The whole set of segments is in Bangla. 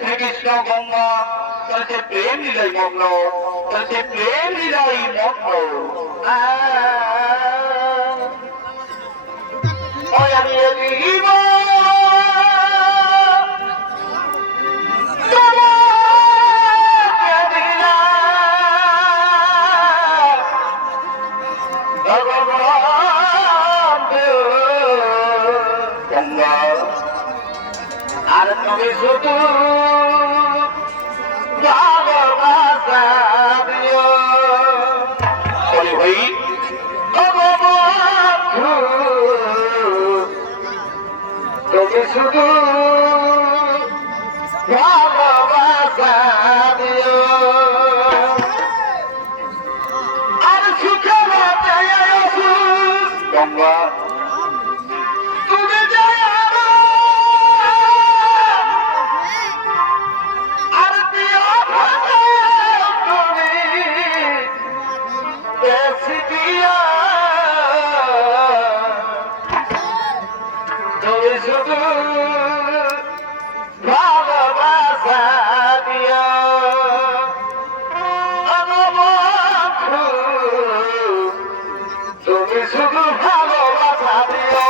শ্রীকৃষ্ণ গঙ্গা চলছে প্রেম লীলাই মগ্ন, চলছে প্রেম লীলাই মগ্ন। আমি জীবন গঙ্গা আর তুমি শুধু ভালোবাসা দিও বলি ভাই তুমি শুধু ভালোবাসা দিও আর সুখে গঙ্গা তুমি আর দিও তুমি বেশি দিয়া তুমি শুধু ভালোবাসা দিয়া তুমি শুধু ভালোবাসা দিও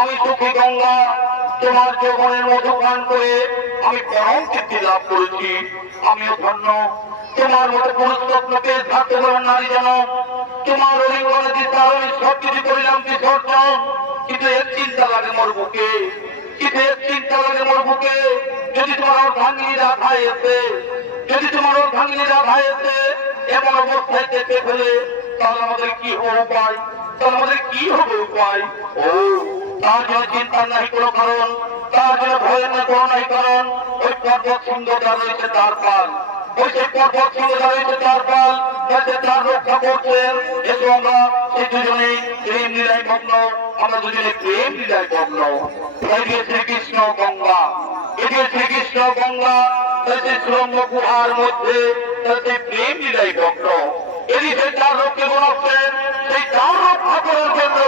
আমি সুখী গঙ্গা তোমার যৌবনের মধু পান করে আমি পরম তৃপ্তি লাভ করেছি। আমিও ধন্য তোমার মতো কোন স্বপ্নকে থাকতে পারেন নারী যেন তোমার অলিঙ্গনে তাহলে সবকিছু করিলাম কি সর্জন, কিন্তু এর চিন্তা লাগে মোর বুকে, কিন্তু এর চিন্তা লাগে মোর বুকে। যদি তোমার অর্ধাঙ্গিনী রাধায় এসে, যদি তোমার অর্ধাঙ্গিনী রাধায় এসে এমন অবস্থায় দেখে ফেলে, তাহলে আমাদের কি হবে উপায়, তাহলে আমাদের কি হবে উপায়? ও তার জন্য চিন্তার নাই কোনো কারণ, তার জন্য ভয়ের না কোনো নাই কারণ। ওই পর্বত সুন্দরতা রয়েছে তার পাল, ওই সেই পর্বত সুন্দরতা রয়েছে তার পাল, যাতে তার রক্ষা করছেন। এসো আমরা সেই দুজনেই প্রেম লীলায় মগ্ন, আমরা দুজনে প্রেম লীলায় মগ্ন। এদিকে শ্রীকৃষ্ণ গঙ্গা, এদিকে শ্রীকৃষ্ণ গঙ্গা, সেই সুরঙ্গ গুহার মধ্যে সেই প্রেম লীলায় মগ্ন। এদিকে তার রক্ষে বলাচ্ছেন, সেই তার রক্ষা করার জন্য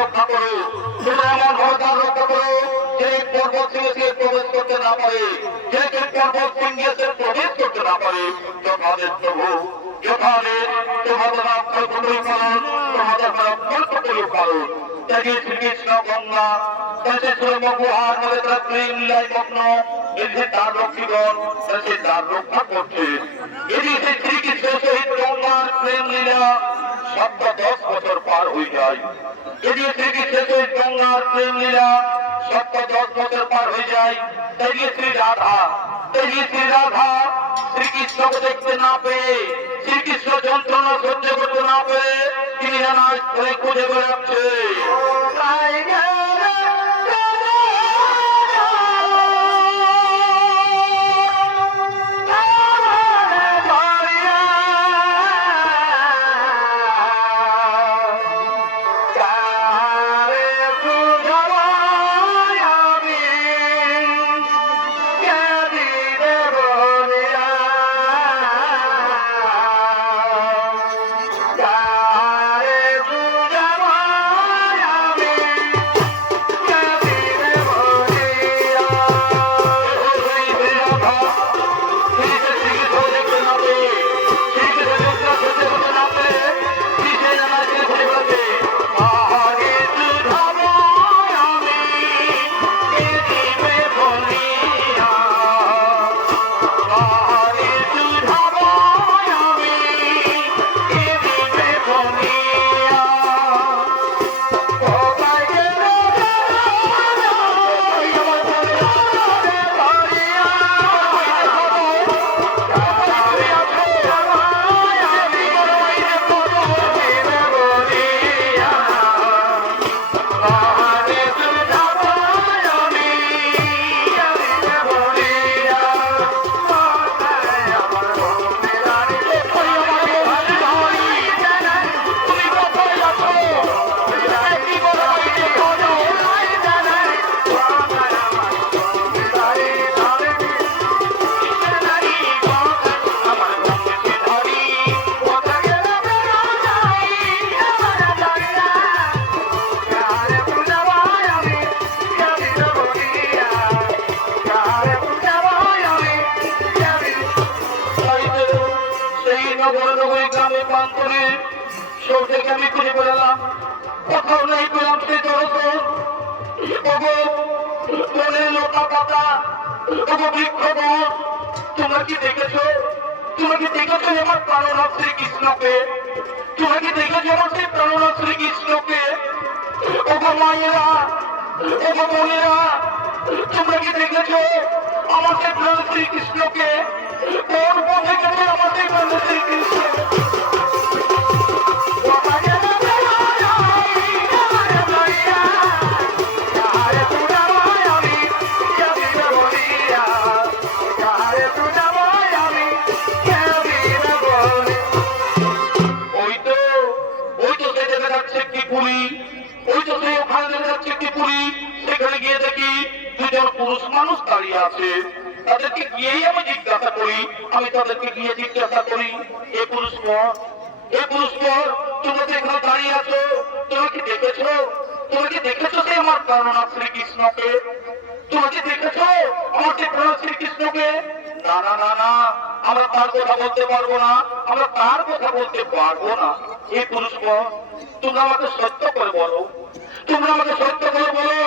রক্ষা করো, তোমরা আমার ভরদার রক্ষা করো, যে পর্বত সিংহে প্রবেশ করতে না পারে, যে পর্বত সিংহে প্রবেশ করতে না পারে। যথাদেশ প্রভু, যথাদেশ তোমাদের আপনার কতই পালন, তোমাদের আপনার কতই পালন। তাকে শ্রীকৃষ্ণ গঙ্গা, তাকে গুহার মধ্যে তারা প্রেম লীলায় মগ্ন, এসে তার রক্ষীগণ সে তার রক্ষা করছে। এদিকে শ্রীকৃষ্ণ সহিত গঙ্গার প্রেম লীলা 10 বছর পার হয়ে যায়। এদিকে শ্রীকৃষ্ণের সহিত গঙ্গার প্রেম লীলা 10 বছর পার হয়ে যায়। এদিকে শ্রী রাধা শ্রীকৃষ্ণকে দেখতে না পেয়ে, শ্রীকৃষ্ণ যন্ত্রণা সহ্য করতে না পেরে তিনি নানা স্থলে খুঁজে বেড়াচ্ছে। ওই প্রান্তরে সৌটাকে আমি খুঁজে বেড়ালাম, কোথাও নেই পেলাম সেই দর্শন। ওগো বনের লতা পাতা, ওগো বৃক্ষগণ, তোমরা কি দেখেছো? তোমরা কি দেখেছো আমার প্রাণনাথ শ্রীকৃষ্ণকে? তোমরা কি দেখেছো আমার সেই প্রাণনাথ শ্রীকৃষ্ণকে? ওগো মায়েরা, ওগো বোনেরা, তোমরা কি দেখেছো আমার সেই প্রাণ শ্রীকৃষ্ণকে? কোন পথে গেছে আমার সেই প্রাণ শ্রীকৃষ্ণ? পুরুষ মানুষ দাঁড়িয়ে আছে, তাদেরকে গিয়েই আমি জিজ্ঞাসা করি, আমি তাদেরকে গিয়ে জিজ্ঞাসা করি, এ পুরুষ পর, এ পুরুষ পর, তোমরা তো এখানে দাঁড়িয়ে আছো, তোমরা কি দেখেছো? তোমরা কি দেখেছো সে আমার প্রাণনাথ শ্রীকৃষ্ণকে? তোমরা কি দেখেছো আমার সেই প্রাণ শ্রীকৃষ্ণকে? না না না না, আমরা তার কথা বলতে পারবো না, আমরা তার কথা বলতে পারবো না। এই পুরুষ পর, তোমরা আমাকে সত্য করে বলো, তোমরা আমাকে সত্য করে বলো,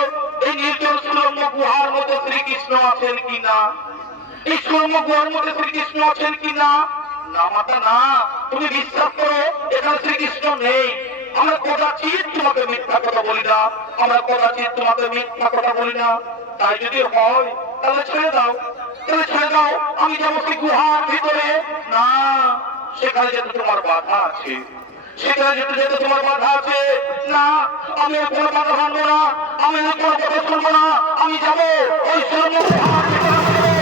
এই নির্জন সুরম্য গুহার মধ্যে শ্রীকৃষ্ণ আছেন কিনা? এই সুরম্য গুহার মধ্যে শ্রীকৃষ্ণ আছেন কিনা? না মাতা না, তুমি বিশ্বাস করো এখানে শ্রীকৃষ্ণ নেই। আমরা কদাচিৎ তোমাকে মিথ্যা কথা বলি না, আমরা কদাচিৎ তোমাকে মিথ্যা কথা বলি না। তাই যদি হয় তাহলে ছেড়ে দাও, তাহলে ছেড়ে দাও, আমি যাবো সেই গুহার ভিতরে। না, সেখানে যেতে তোমার বাধা আছে, সেখানে যেতে যেতে তোমার বাধা আছে। না, আমি কোনো বাধা মানবো না, আমি কোনো কথা শুনবো না, আমি যাবো ওই সুরম্য গুহার ভিতরে।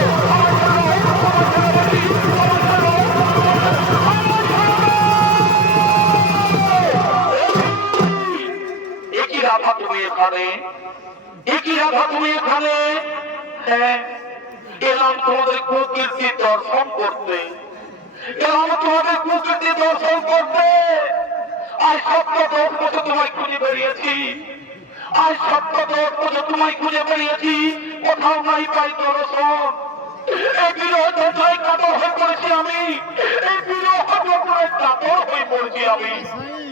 একই রাধা তুমি এখানে, একই রাধা তুমি এখানে। হ্যাঁ, এলাম তোমাদের কুকীর্তি দর্শন করতে, এলাম তোমাদের কুকীর্তি দর্শন করতে। আজ ৭-১০ বছর তোমায় খুঁজে বেরিয়েছি, আজ ৭-১০ বছর তোমায় খুঁজে বেরিয়েছি, কোথাও নাই পাই দর্শন। এই বিরহ যন্ত্রণায় কাতর হয়ে পড়েছি আমি, এই বিরহ যন্ত্রণায় কাতর হয়ে পড়েছি আমি।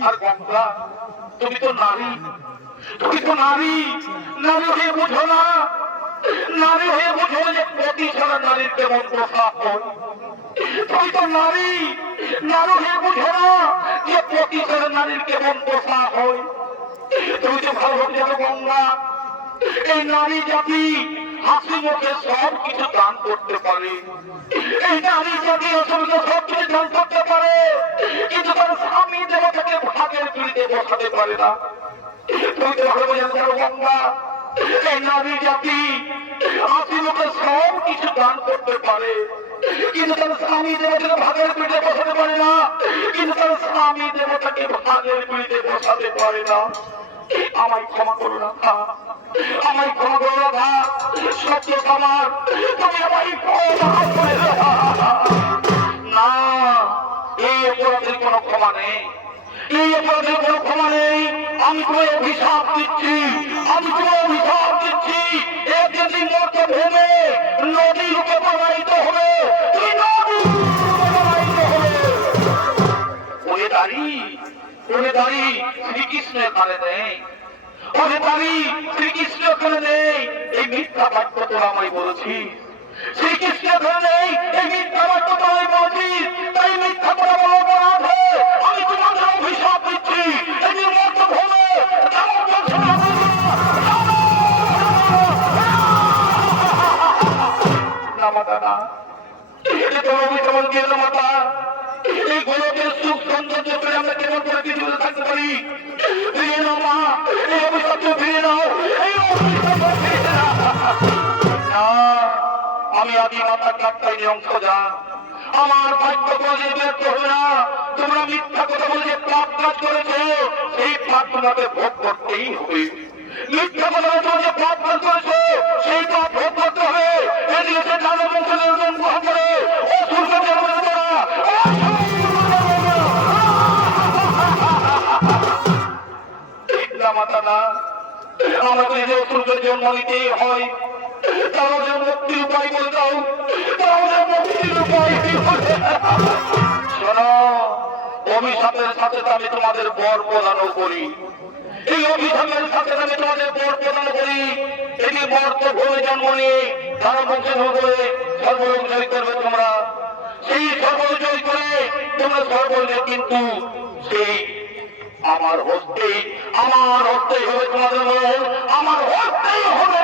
আর গঙ্গা, তুমি তো নারী, তুমি তো নারী, নারী হয়ে বুঝো না, নারী হয়ে বুঝো যে পতি ছাড়া নারীর কেমন প্রসাদ হয়। তুমি তো নারী, নারী হয়ে বুঝো না যে পতি ছাড়া নারীর কেমন প্রসাদ হয়। তুমি তো ভালোভাবে জানো গঙ্গা, এই নারী জাতি হাসি মুখে সব কিছু দান করতে পারে, এই নারী জাতি অসুবিধা সব কিছু দান করতে পারে, কিন্তু তার স্বামী দেবতাকে ভাগের পিড়িতে বসাতে পারে না। তুমি তো ভালোভাবে জানো গঙ্গা, এই নারী জাতি হাসি মুখে সব কিছু দান করতে পারে, কিন্তু তার স্বামী দেবতাকে ভাগের পিড়িতে বসাতে পারে না, কিন্তু তার স্বামী দেবতাকে ভাগের পিড়িতে বসাতে পারে না। আমায় ক্ষমা করো রাধা, আমায় ক্ষমা করো রাধা, সত্য আমার, তুমি আমায় ক্ষমা করে দাও। না, এই অপরাধের কোনো ক্ষমা নেই, এই অপরাধের কোনো ক্ষমা নেই। আমি তোমায় অভিশাপ দিচ্ছি, আমি তোমায় অভিশাপ দিচ্ছি, একদিন মরতে ভেবে নদী রূপে প্রবাহিত হবে, তুমি নদী প্রবাহিত হবে। ওরে দাঁড়ি, ওরে দাঁড়ি, শ্রীকৃষ্ণ এখানে নেই, ওরে দাঁড়ি, শ্রীকৃষ্ণ এখানে নেই, এই মিথ্যা বাক্য তোরা আমায় বলেছিস। শ্রীকৃষ্ণ এখানে নেই, এই মিথ্যা বাক্য তোরাই বলছিস, তাই মিথ্যা কথা বলা অপরাধ। আমি তোমাদের অভিশাপ দিচ্ছি, এই যে মরতে ভেবে না মাতা না, এটা তোমার অভিশাপ দিয়ে না মাতা। এই গোলকের সুখ সৌন্দর্য পেয়ে আমরা কেমন করে পৃথিবীতে থাকতে পারি? ফিরিয়ে নাও মা, এই অভিশাপ ফিরিয়ে নাও, এই অভিশাপ ফিরিয়ে নাও। না, আমি আদি মাতার কাপ্তাইনি অংশ যা, আমার বাক্য বলে ব্যর্থ হবে না। তোমরা মিথ্যা কথা বলে যে পাপ কাজ করেছো, সেই পাপ তোমাকে ভোগ করতেই হবে। মিথ্যা কথা বলে যে পাপ কাজ করেছো, সেই পাপ ভোগ করতে হবে। এদিকে সে নানা বংশ নির্জন গ্রহণ করে ও সূর্য জন্ম মাতা না, আমাকে যে সূর্যের জন্ম নিতেই হয়, তাহলে মুক্তির উপায় বলে দাও, তাহলে মুক্তির উপায়। শোনো, ও অভিশাপের সাথে আমি তোমাদের বর প্রদানও করি। এই অভিশাপের সাথে আমি তোমাদের বর প্রদান করি। এই মর্ত ভূমি জন্ম নিয়ে তারা বংশের হয়ে সর্বলোক জয় করবে তোমরা। সেই সর্বলোক জয় করে তোমরা সর্বলোকে কিন্তু সেই আমার হস্তেই হবে তোমাদের মন, আমার হস্তেই হবে